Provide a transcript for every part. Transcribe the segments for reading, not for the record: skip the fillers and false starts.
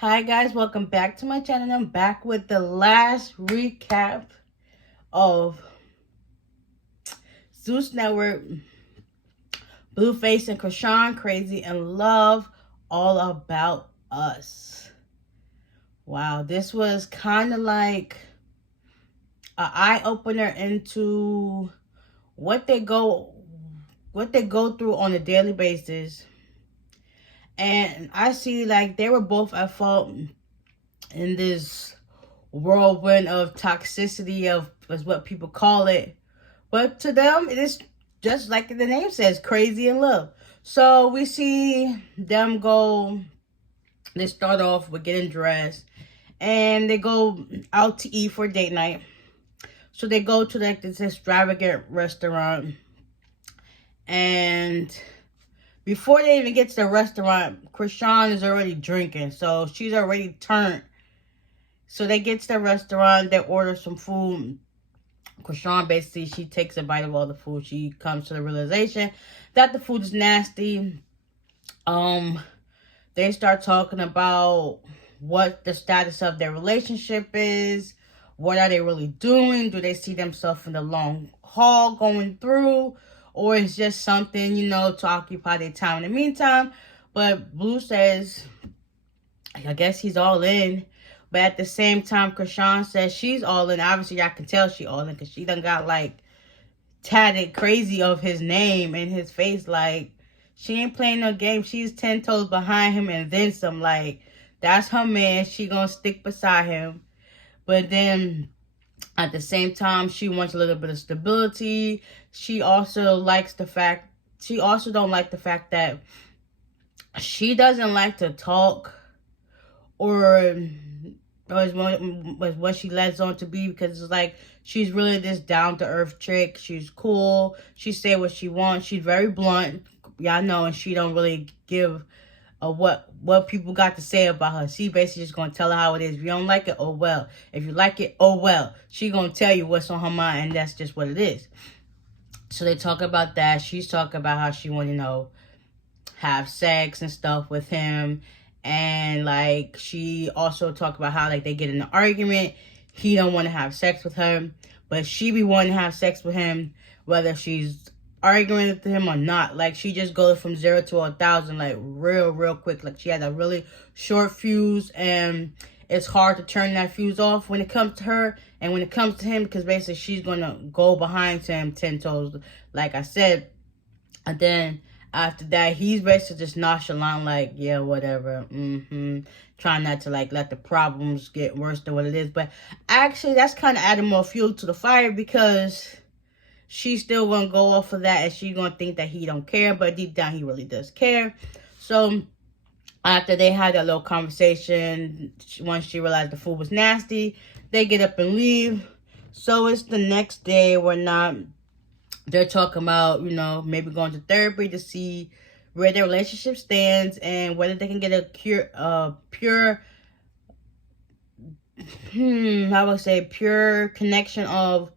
Hi guys, welcome back to my channel. I'm back with the last recap of Zeus Network, Blueface and Chrisean, Crazy in Love, All About Us. Wow, this was kind of like an eye-opener into what they go through on a daily basis. And I see like they were both at fault in this whirlwind of toxicity of is what people call it. But to them, it is just like the name says, crazy in love. So we see them go, they start off with getting dressed and they go out to eat for date night. So they go to like this extravagant restaurant, and before they even get to the restaurant, Chrisean is already drinking. So she's already turned. So they get to the restaurant, they order some food. Chrisean basically, she takes a bite of all the food. She comes to the realization that the food is nasty. They start talking about what the status of their relationship is. What are they really doing? Do they see themselves in the long haul going through? Or it's just something, to occupy their time in the meantime. But Blue says, I guess he's all in. But at the same time, Chrisean says she's all in. Obviously, I can tell she all in because she done got, like, tatted crazy of his name and his face. Like, she ain't playing no game. She's 10 toes behind him and then some. Like, that's her man. She gonna stick beside him. But then, at the same time, she wants a little bit of stability. She also don't like the fact that she doesn't like to talk or what she lets on to be, because it's like she's really this down-to-earth chick. She's cool. She say what she wants. She's very blunt. Y'all know, and she don't really give what people got to say about her. She basically just gonna tell her how it is. If you don't like it, oh well. If you like it, oh well. She gonna tell you what's on her mind, and that's just what it is. So they talk about that. She's talking about how she want have sex and stuff with him. And like she also talked about how like they get in an argument. He don't want to have sex with her, but she be wanting to have sex with him, whether she's arguing with him or not. Like she just goes from 0 to 1,000 like real quick. Like she has a really short fuse, and it's hard to turn that fuse off when it comes to her and when it comes to him, because basically she's gonna go behind him 10 toes, like I said. And then after that, he's basically just nonchalant, like, yeah, whatever. Trying not to, like, let the problems get worse than what it is. But actually, that's kind of adding more fuel to the fire, because she's still going to go off of that, and she's going to think that he don't care. But deep down, he really does care. So after they had that little conversation, once she realized the food was nasty, they get up and leave. So it's the next day. They're talking about, maybe going to therapy to see where their relationship stands and whether they can get a pure connection of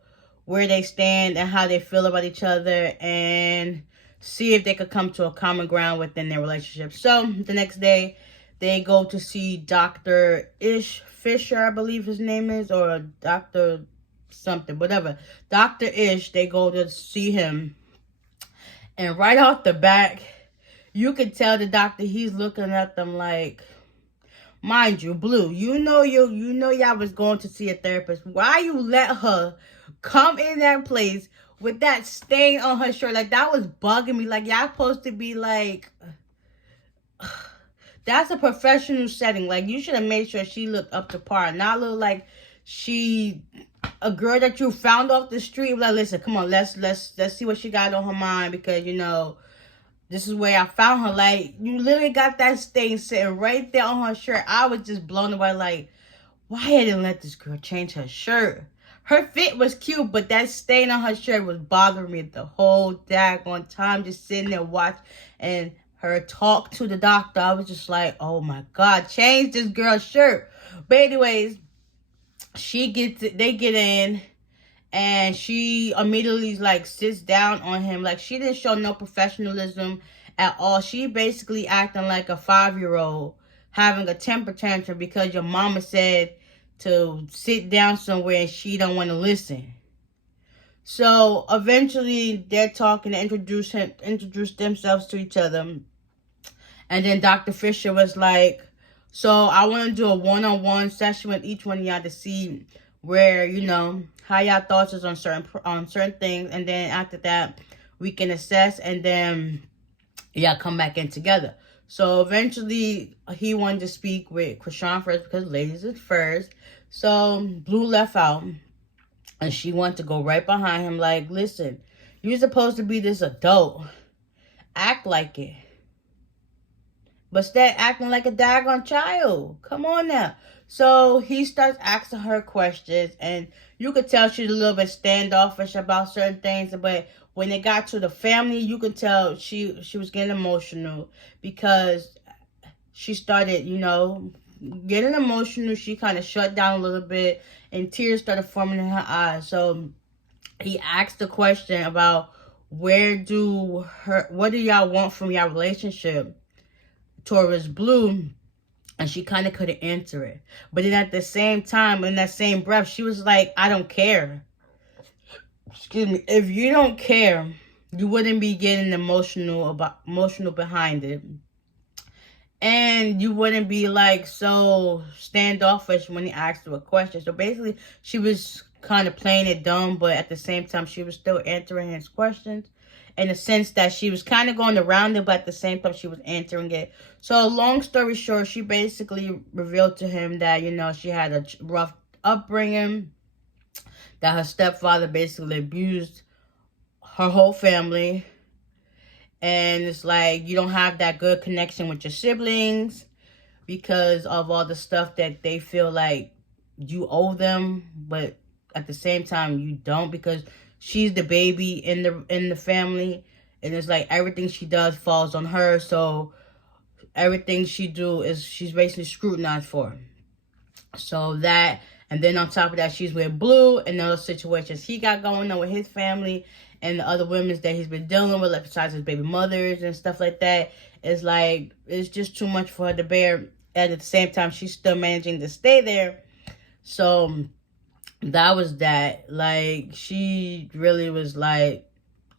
where they stand and how they feel about each other, and see if they could come to a common ground within their relationship. So the next day, they go to see Dr. Fisher, I believe his name is, or Dr. something, whatever. Dr. Ish, they go to see him. And right off the back, you could tell the doctor, he's looking at them like, mind you, Blue, y'all was going to see a therapist. Why you let her come in that place with that stain on her shirt? Like, that was bugging me. Like, y'all supposed to be like, that's a professional setting. Like, you should have made sure she looked up to par, not look like she a girl that you found off the street. Like, listen, come on, let's see what she got on her mind, because this is where I found her. Like, you literally got that stain sitting right there on her shirt. I was just blown away. Like, why I didn't let this girl change her shirt? Her fit was cute, but that stain on her shirt was bothering me the whole daggone time. Just sitting there watching and her talk to the doctor. I was just like, oh my God, change this girl's shirt. But anyways, they get in, and she immediately like sits down on him. Like, she didn't show no professionalism at all. She basically acting like a 5-year-old having a temper tantrum because your mama said to sit down somewhere and she don't want to listen. So eventually they're talking to introduce themselves to each other. And then Dr. Fisher was like, so I want to do a one-on-one session with each one of y'all to see where, how y'all thoughts is on certain things. And then after that, we can assess and then y'all come back in together. So eventually he wanted to speak with Chrisean first because ladies is first. So Blue left out and she wanted to go right behind him like, listen, you're supposed to be this adult. Act like it. But instead acting like a daggone child. Come on now. So he starts asking her questions, and you could tell she's a little bit standoffish about certain things. But when it got to the family, you could tell she was getting emotional because she started, getting emotional. She kind of shut down a little bit, and tears started forming in her eyes. So he asked the question about what do y'all want from your relationship towards Blue, and she kind of couldn't answer it. But then at the same time, in that same breath, she was like, I don't care. Excuse me. If you don't care, you wouldn't be getting emotional behind it. And you wouldn't be like so standoffish when he asked her a question. So basically, she was kind of playing it dumb, but at the same time, she was still answering his questions. In the sense that she was kind of going around it, but at the same time, she was answering it. So long story short, she basically revealed to him that, she had a rough upbringing, that her stepfather basically abused her whole family. And it's like, you don't have that good connection with your siblings because of all the stuff that they feel like you owe them. But at the same time, you don't, because she's the baby in the family, and it's like everything she does falls on her. So everything she do is she's basically scrutinized for. So that, and then on top of that, she's with Blue and other situations he got going on with his family and the other women that he's been dealing with, like besides his baby mothers and stuff like that. It's like it's just too much for her to bear. At the same time, she's still managing to stay there. So that was that. Like, she really was like,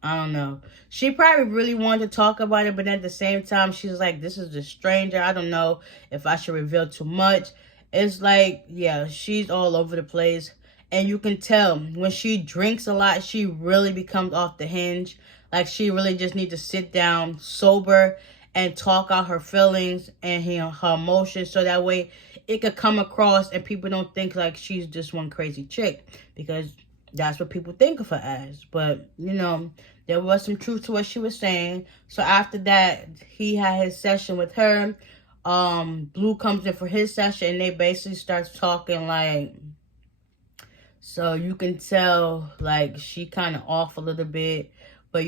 I don't know. She probably really wanted to talk about it, but at the same time, she's like, this is a stranger. I don't know if I should reveal too much. It's like, yeah, she's all over the place. And you can tell when she drinks a lot, she really becomes off the hinge. Like, she really just needs to sit down sober and talk out her feelings and her emotions, so that way it could come across and people don't think like she's just one crazy chick, because that's what people think of her as. But there was some truth to what she was saying. So after that, he had his session with her. Blue comes in for his session, and they basically start talking like, so you can tell like she kind of off a little bit. But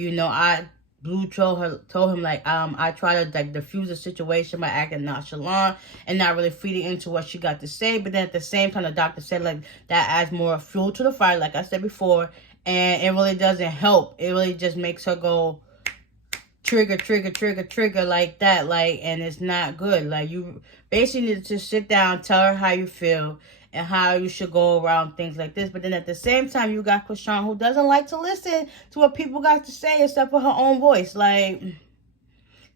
Blue told him like, I try to like diffuse the situation by acting nonchalant and not really feeding into what she got to say. But then at the same time, the doctor said like that adds more fuel to the fire, like I said before, and it really doesn't help. It really just makes her go trigger like that, like, and it's not good. Like, you basically need to sit down, tell her how you feel and how you should go around things like this. But then at the same time, you got Chrisean, who doesn't like to listen to what people got to say except for her own voice. Like,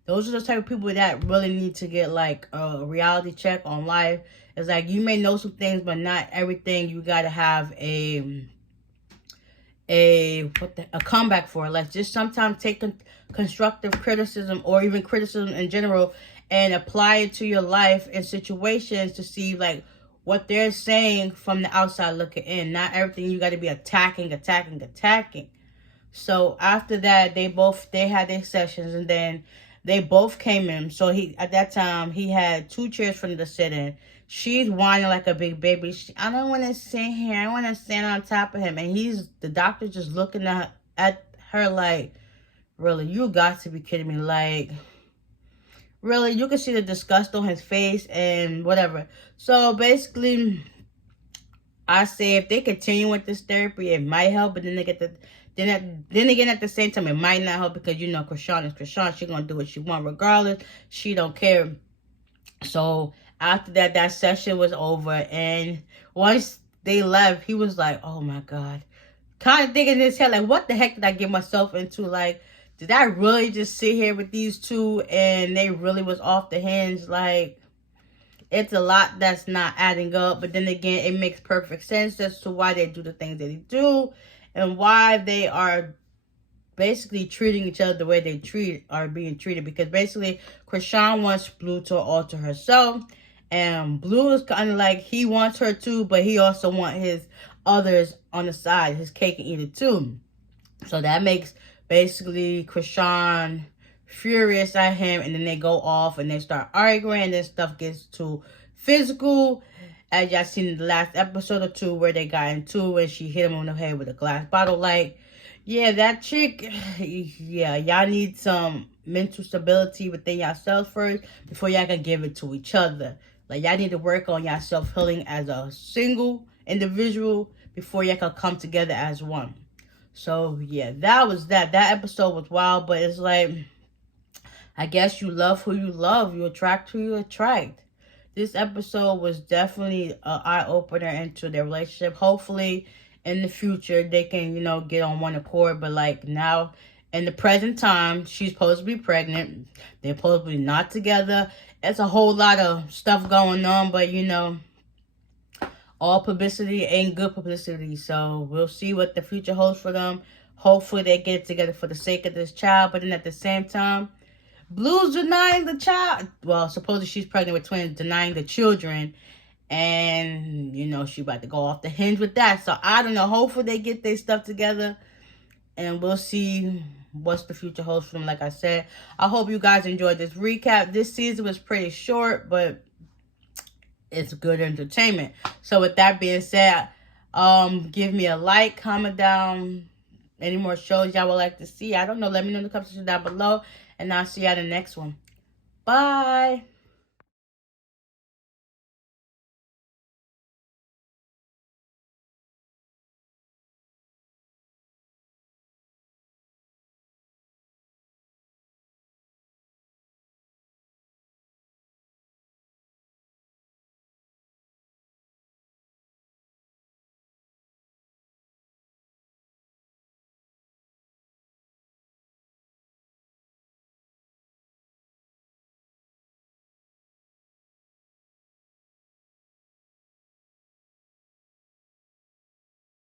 those are the type of people that really need to get like a reality check on life. It's like, you may know some things, but not everything you gotta have a comeback for. Like, just sometimes take constructive criticism or even criticism in general and apply it to your life and situations to see like what they're saying from the outside looking in. Not everything you got to be attacking. So after that, they had their sessions, and then they both came in. So at that time he had 2 chairs for them to sit in. She's whining like a big baby. I don't want to sit here. I want to stand on top of him. And the doctor just looking at her like, really, you got to be kidding me. Like, really, you can see the disgust on his face and whatever. So basically, I say if they continue with this therapy, it might help. But then then again, at the same time, it might not help, because Chrisean is Chrisean. She's gonna do what she want regardless. She don't care. So after that, that session was over, and once they left, he was like, "Oh my God," kind of thinking in his head, like, "What the heck did I get myself into? Like, did I really just sit here with these two, and they really was off the hinge? Like, it's a lot that's not adding up." But then again, it makes perfect sense as to why they do the things that they do, and why they are basically treating each other the way they are being treated, because basically Chrisean wants Blue to alter herself, and Blue is kind of like, he wants her too, but he also wants his others on the side, his cake and eat it too. So that makes basically Chrisean furious at him, and then they go off and they start arguing, and then stuff gets too physical, as y'all seen in the last episode or two, where they got into it and she hit him on the head with a glass bottle. Like, yeah, that chick, yeah, y'all need some mental stability within yourselves first before y'all can give it to each other. Like, y'all need to work on y'all self-healing as a single individual before y'all can come together as one. So, yeah, that was that. That episode was wild, but it's like, I guess you love who you love. You attract who you attract. This episode was definitely an eye-opener into their relationship. Hopefully, in the future, they can, get on one accord. But, like, now, in the present time, she's supposed to be pregnant. They're supposed to be not together. It's a whole lot of stuff going on. But, all publicity ain't good publicity. So, we'll see what the future holds for them. Hopefully, they get together for the sake of this child. But then at the same time, Blue's denying the child. Well, supposedly she's pregnant with twins, denying the children. And, she about to go off the hinge with that. So, I don't know. Hopefully, they get their stuff together. And we'll see what's the future holds for them, like I said. I hope you guys enjoyed this recap. This season was pretty short, but it's good entertainment. So, with that being said, give me a like, comment down any more shows y'all would like to see. I don't know. Let me know in the comments section down below. And I'll see you at the next one. Bye.